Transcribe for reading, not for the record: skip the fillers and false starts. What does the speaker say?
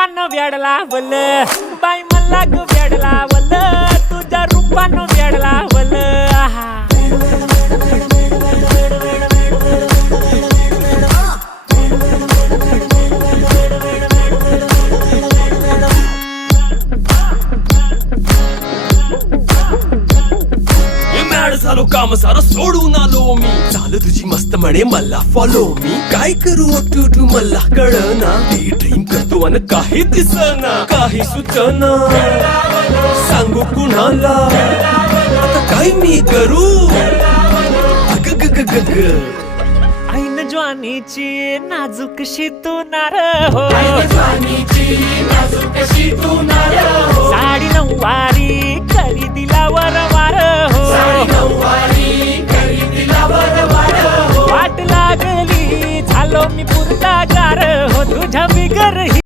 रूपानं वेड लावल बाई मला ग वेड लावल तुझ्या रूपानं वेड लावल झालो काम सारा सोडून आलो मी चाल तुझी मस्त म्हणे मला फॉलो मी काय करू टू मला कळना ड्रीम करतो आणि काही दिसना काही सुचना सांगू कुणाला आता काय मी करू ऐन ज्वानीची नाजूकशी तू नार हो साडी नऊवारी करी दिलावर वार हो वाट लागली झालो मी पुरता गार हो तुझ्या बिगर